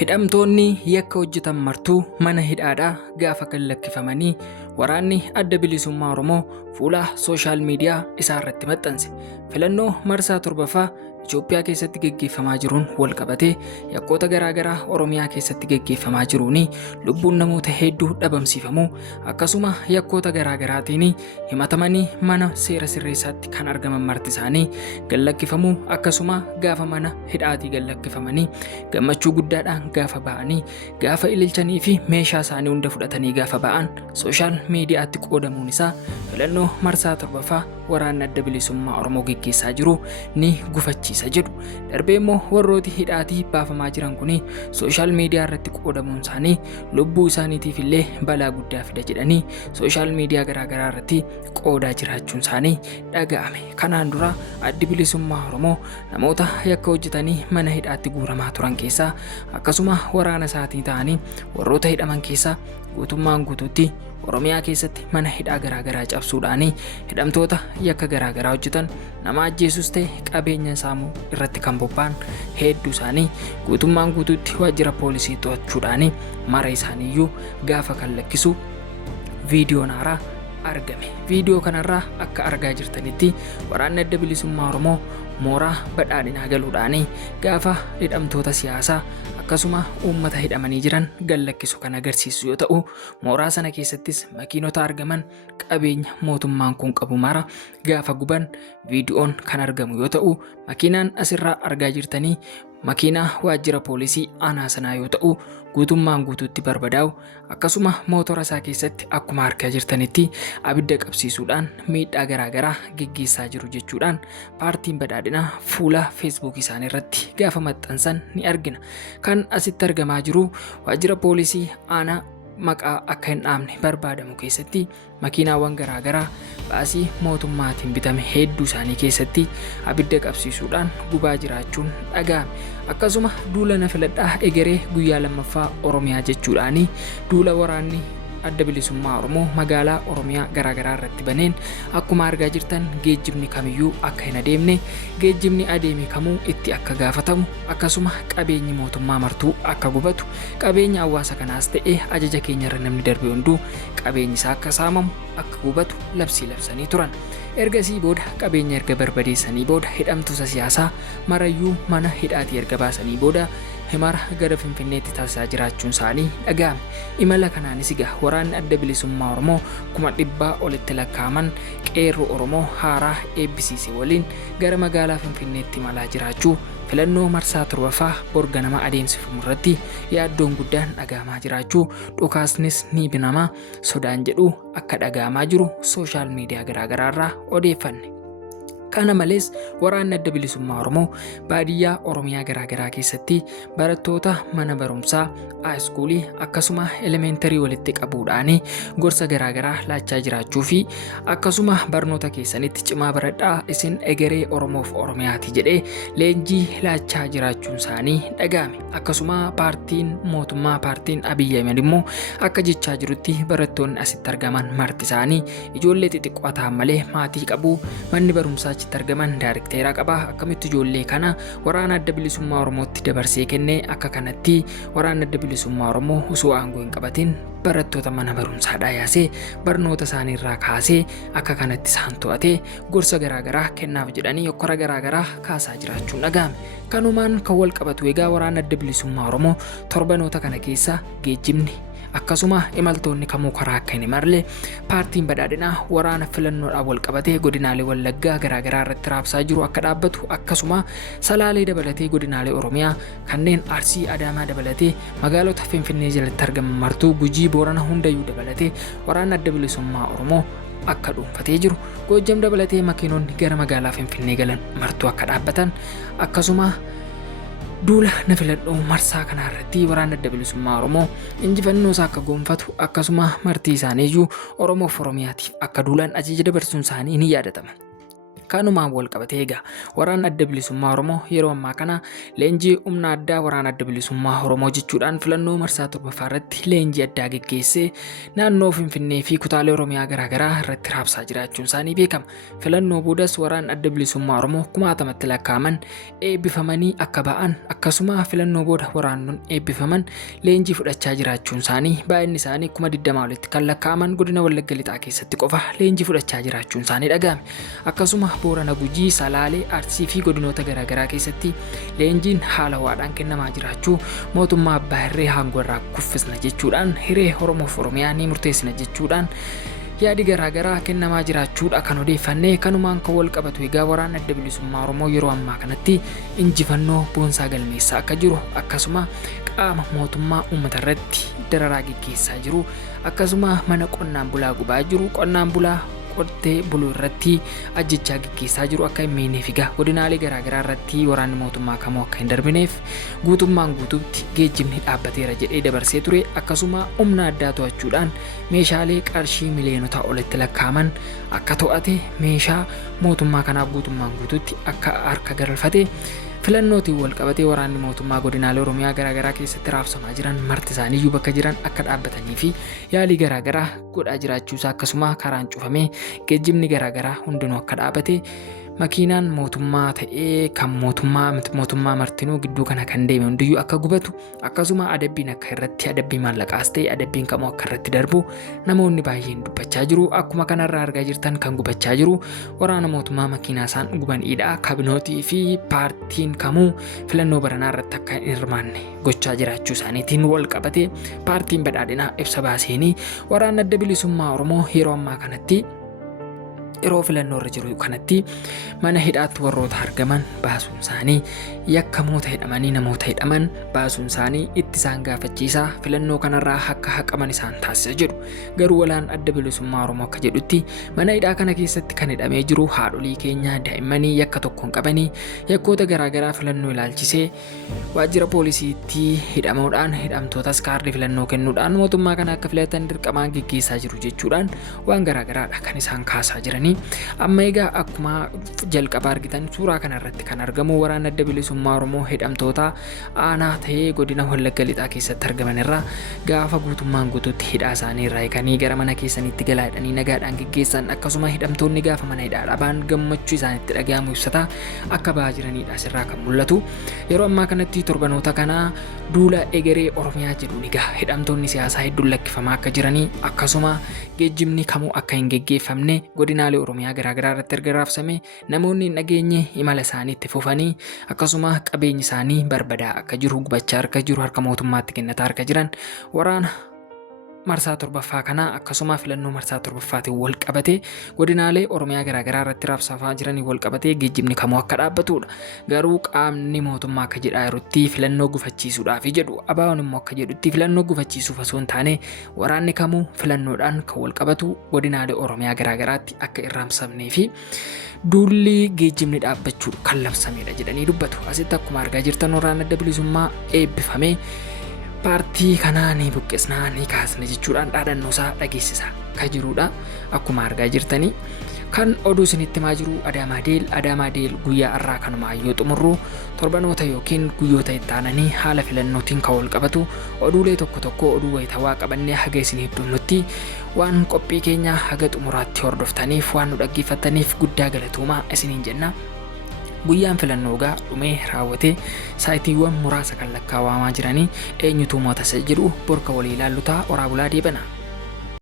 Hidhamtoonni yakka hojjetan martuu mana hidhaadhaa gaafa gallakkifamanii waraanni adda bilisummaa Oromoo fuula sooshaal miidiyaa isaa irratti maxxanse. Filannoo marsaa torbaffaa Itoophiyaa keessatti gaggeeffamaa jiruun wal qabatee yakkoota garaagaraa Oromiyaa keessatti gaggeeffamaa jiruun lubbuun namoota hedduu dhabamsiifamuu akkasuma yakkoota garaagaraatiin himatamanii mana seera sirreessaatti kan argaman marti isaanii gallakkifamuu akkasuma gaafa mana hidhaatii gallakkifamanii gammachuu guddaadhaan gaafa ba'anii gaafa ililchanii fi meeshaa isaanii hunda fudhatanii gaafa ba'an sooshaal miidiyaatti qoodamuun isaa filannoo marsaa torbaffaa waraanni adda bilisummaa Oromoo gaggeessaa jiru ni gufachiisa jedhu. Darbee immoo warrooti hidhaatii baafamaa jiran kuni sooshaal miidiyaa irratti qoodamuun isaanii lubbuu isaaniitiif illee balaa guddaa fida jedhanii sooshaal miidiyaa garaagaraa irratti qoodaa jiraachuun isaanii dhaga'ame. Kanaan dura addi bilisummaa Oromoo namoota yakka hojjetanii mana hidhaatti guuramaa turan keessaa akkasuma waraana isaatii ta'anii warroota hidhaman keessaa guutummaan guutuutti Oromiyaa keessatti mana hidhaa garaagaraa cabsuudhaan hidhamtoota yakka garaagaraa hojjetan nama ajjeesus ta'e qabeenya saamuu irratti kan bobba'an hedduu isaanii guutummaan guutuutti waajjira poolisii to'achuudhaan mara isaaniiyyuu gaafa kan lakkisu viidiyoon haaraa argame. Viidiyoo kanarraa akka argaa jirtanitti waraanni adda bilisummaa Oromoo mooraa badhaadhinaa galuudhaan gaafa hidhamtoota siyaasaa akkasuma uummata hidhamanii jiran gallakkisu kan agarsiisu yoo ta'u mooraa sana keessattis makiinota argaman qabeenya mootummaan kun qabu mara gaafa guban viidiyoon kan argamu yoo ta'u makiinaan asirraa argaa jirtanii makiinaa waajjira poolisii aanaa sanaa yoo ta'u guutummaan guutuutti barbadaa'u akkasuma mootora isaa keessatti akkuma argaa jirtanitti abidda qabsiisuudhaan miidhaa garaagaraa gaggeessaa jiru jechuudhaan paartiin badhaadhinaa fuula feesbuuk isaanii irratti gaafa maxxansan ni argina. Kan asitti argamaa jiru waajjira poolisii aanaa maqaa akka hin dhaamne barbaadamu keessatti makiinaawwan garaagaraa baasii mootummaatiin bitame hedduu isaanii keessatti abidda qabsiisuudhaan gubaa jiraachuun dhaga'ame. Akkasuma duula na filadhaa egeree guyyaa lammaffaa Oromiyaa jechuudhaan duula waraanni adda bilisummaa Oromoo magaalaa Oromiyaa garaagaraa irratti baneen akkuma argaa jirtan geejjibni kamiyyuu akka hin adeemne geejjibni adeeme kamuu itti akka gaafatamu akkasuma qabeenyi mootummaa martuu akka gubatu qabeenya hawaasa kanaas ta'e ajaja keenya irra namni darbe hunduu qabeenyi isaa akka saamamu akka gubatu labsii labsanii turan. Ergasii booda qabeenya erga barbadeessanii booda hidhamtoota siyaasaa marayyuu mana hidhaatii erga baasanii booda himara gara Finfinneetti taasisaa jiraachuun isaanii dhaga'ame. Imala kanaanis egaa waraanni adda bilisummaa Oromoo 100,000 olitti lakkaa'aman qeerroo Oromoo haaraa eebbisiise waliin gara magaalaa Finfinneetti imalaa jiraachuu filannoo marsaa torbaffaa borga nama adeemsifamu irratti yaaddoon guddaan dhaga'amaa jiraachuu dhukaasnis ni binamaa sodaan jedhu akka dhaga'amaa jiru sooshaal miidiyaa garaagaraa irraa odeeffanne. Kana malees waraanni adda bilisummaa Oromoo baadiyyaa Oromiyaa garaagaraa keessatti barattoota mana barumsaa haayiskuulii akkasuma elementarii walitti qabuudhaan gorsa garaagaraa laachaa jiraachuu fi akkasuma barnoota keessanitti cimaa baradhaa isin egeree Oromoof Oromiyaati jedhee leenjii laachaa jiraachuun isaanii dhaga'ame. Akkasuma paartiin mootummaa paartiin Abiyyi Ahmed immoo akka jechaa jirutti barattoonni asitti argaman marti isaanii ijoollee xixiqqoo ta'an malee maatii qabu manni barumsaa argaman daarekteeraa qabaa akkamitti ijoollee kana waraana adda bilisummaa Oromootti dabarsee kennee akka kanatti waraana adda bilisummaa Oromoo osoo aangoo hin qabatin barattoota mana barumsaadhaa yaasee barnoota isaanii irraa kaasee akka kanatti isaan to'atee gorsa garaagaraa kennaaf jedhanii yokkora garaagaraa kaasaa jiraachuun dhaga'ame. Kanumaan kan wal qabatu egaa waraana adda bilisummaa Oromoo torbanoota kana keessa geejjibni akkasuma imaltoonni kamuu karaa akka hin imalle paartiin badhaadhinaa waraana filannoodhaan wal qabatee godinaalee Wallaggaa garaagaraa irratti raabsaa jiru akka dhaabbatu akkasuma Salaalee dabalatee godinaalee Oromiyaa kanneen Arsii Adaamaa dabalatee magaalota Finfinnee jalatti argaman martuu Gujii Boorana hundayyuu dabalatee waraana adda bilisummaa Oromoo akka dhuunfatee jiru Goojjam dabalatee makiinonni gara magaalaa Finfinnee galan martuu akka dhaabbatan akkasuma duula na filadhoo marsaa kanarratti waraana adda bilisummaa Oromoo injifannoo isaa akka gonfatu akkasuma martii isaaniiyyuu Oromoof Oromiyaatiif akka duulan ajaja dabarsuun isaanii ni yaadatama. kanumaan wal qabatee egaa waraanni adda bilisummaa Oromoo yeroo ammaa kana leenjii humna addaa waraana adda bilisummaa Oromoo jechuudhaan filannoo marsaa torbaffaa irratti leenjii addaa geggeessee naannoo Finfinnee fi kutaalee Oromiyaa garaagaraa irratti raabsaa jiraachuun isaanii beekama. Filannoo boodas waraanni adda bilisummaa Oromoo 1000tti lakkaa'aman eebbifamanii akka ba'an akkasuma filannoo booda waraannoon eebbifaman leenjii fudhachaa jiraachuun isaanii baay'inni isaanii 20 olitti kan lakkaa'aman godina Wallagga Lixaa keessatti qofa leenjii fudhachaa jiraachuun isaanii dhaga'ame. Akkasuma Boorana, Gujii, Salaalee, Arsii fi godinoota garaagaraa keessatti leenjiin haala ho'aadhaan kennamaa jiraachuu mootummaa Abbaa Irree aangoo irraa kuffisna jechuudhaan hiree Oromoof Oromiyaa ni murteessina jechuudhaan yaadi garaagaraa kennamaa jiraachuudha kan odeeffannee kanumaan kan wal qabatu egaa waraanni adda bilisummaa Oromoo yeroo ammaa kanatti injifannoo boonsaa galmeessaa akka jiru akkasuma qaama mootummaa uummata irratti dararaa geggeessaa jiru akkasuma mana qonnaan bulaa gubaa jiru qonnaan bulaa qottee buluu irratti ajjechaa geggeessaa jiru akka hin miineef egaa godinaalee garaagaraa irratti waraanni mootummaa kamuu akka hin darbineef guutummaan guutuutti geejjibni dhaabbateera jedhee dabarsee ture akkasuma humna addaa to'achuudhaan meeshaalee qarshii miliyoonota olitti lakkaa'aman akka to'ate meeshaa mootummaa kanaaf guutummaan guutuutti akka harka galfate filannootiin wal qabatee waraanni mootummaa godinaalee Oromiyaa garaagaraa keessatti raabsamaa jiran marti isaanii iyyuu bakka jiran akka dhaabbatanii fi yaalii garaagaraa godhaa jiraachuusaa akkasuma karaan cufamee geejjibni garaagaraa hundinuu akka dhaabate makiinaan mootummaa ta'ee kan mootummaa martinuu gidduu kana kan deeme hundiyyuu akka gubatu akkasuma adabbiin akka irratti adabbii maallaqaas ta'e adabbiin kamuu akka irratti darbu namoonni baay'een dubbachaa jiru. Akkuma kanarraa argaa jirtan kan gubachaa jiru waraana mootummaa makiinaa isaan gubanidha. Kabinootii fi paartiin kamuu filannoo baranaa irratti akka hin hirmaanne gochaa jiraachuu isaaniitiin wal qabate paartiin badhaadhinaa ibsa baaseenii waraanni adda bilisummaa Oromoo yeroo ammaa kanatti yeroo filannoo irra jiru kanatti mana hidhaatti warroota argaman baasuun isaanii yakkamoota hidhamanii namoota hidhaman baasuun isaanii itti isaan gaafachiisaa filannoo kanarraa akka haqaman isaan taasisa jedhu. Garuu walaan adda bilisummaa Oromoo akka jedhutti mana hidhaa kana keessatti kan hidhamee jiru haadholii keenya daa'immanii yakka tokkoon qabanii yakkoota garaagaraa filannoo ilaalchisee waajjira poolisiitti hidhamuudhaan hidhamtootas kaardii filannoo kennuudhaan mootummaa kana akka filatan dirqamaan geggeessaa jiru jechuudhaan waan garaagaraadha kan isaan kaasaa jiran. Amma egaa akkuma jalqaba argitan suuraa kana irratti kan argamu waraana adda bilisummaa Oromoo hidhamtoota aanaa ta'ee godina Wallagga Lixaa keessatti argaman irraa gaafa guutummaan guutuutti hidhaa isaanii irraa eeganii gara mana keessaniitti galaa hidhanii nagaadhaan geggeessan akkasuma hidhamtoonni gaafa mana hidhaa ba'an gammachuu isaanitti dhaga'amu ibsata akka ba'aa jiranidha asirraa kan mul'atu. Yeroo ammaa kanatti torbanoota kana duula egeree Oromiyaa jedhuun egaa hidhamtoonni siyaasaa hedduun lakkifamaa akka jiranii akkasuma geejjibni kamuu akka hin geggeeffamne godinaalee Oromiyaa garaagaraa irratti erga raabsame namoonni nageenye imala isaanii itti fufanii akkasuma qabeenyi isaanii barbadaa akka jiru gubachaa akka jiru harka mootummaatti kennataa akka jiran waraana marsaa torbaffaa kana akkasuma filannoo marsaa torbaffaatiin wal qabatee godinaalee Oromiyaa garaagaraa irratti raabsamaa jiranii wal qabatee geejjibni kamuu akka dhaabbatudha. Garuu qaamni mootummaa akka jedhaa jirutti filannoo gufachiisuudhaaf jedhu ABO'n immoo akka jedhutti filannoo gufachiisuuf osoo hin taane waraanni kamuu filannoodhaan kan wal qabatu godinaalee Oromiyaa garaagaraatti akka hin raabsamnee fi duulli geejjibni dhaabbachuu kan labsamedha jedhanii dubbatu. Asitti akkuma argaa jirtan waraanni adda bilisummaa eebbifamee paartii kanaa ni buqqisnaa ni kaasna jechuudhaan dhaadannoo isaa dhageessisaa kan jirudha. Akkuma argaa jirtanii kan oduu isinitti himaa jiru Adaamaa Deel guyyaa irraa kanumaa yoo xumurru torbanoota yookiin guyyoota itti aananii haala filannootiin kan wal qabatu oduulee tokko oduu wayitawaa qabannee haga isiniif dhumnutti waan qophii keenya haga xumuraatti hordoftaniif waan nu dhaggeeffattaniif guddaa galatoomaa isiniin jenna. Guyyaan filannoo gaa dhumee raawwatee saayitiiwwan muraasa kan lakkaawwamaa jiranii eenyutu mo'ata jedhu borka walii ilaallutaa oraa bulaa deebana.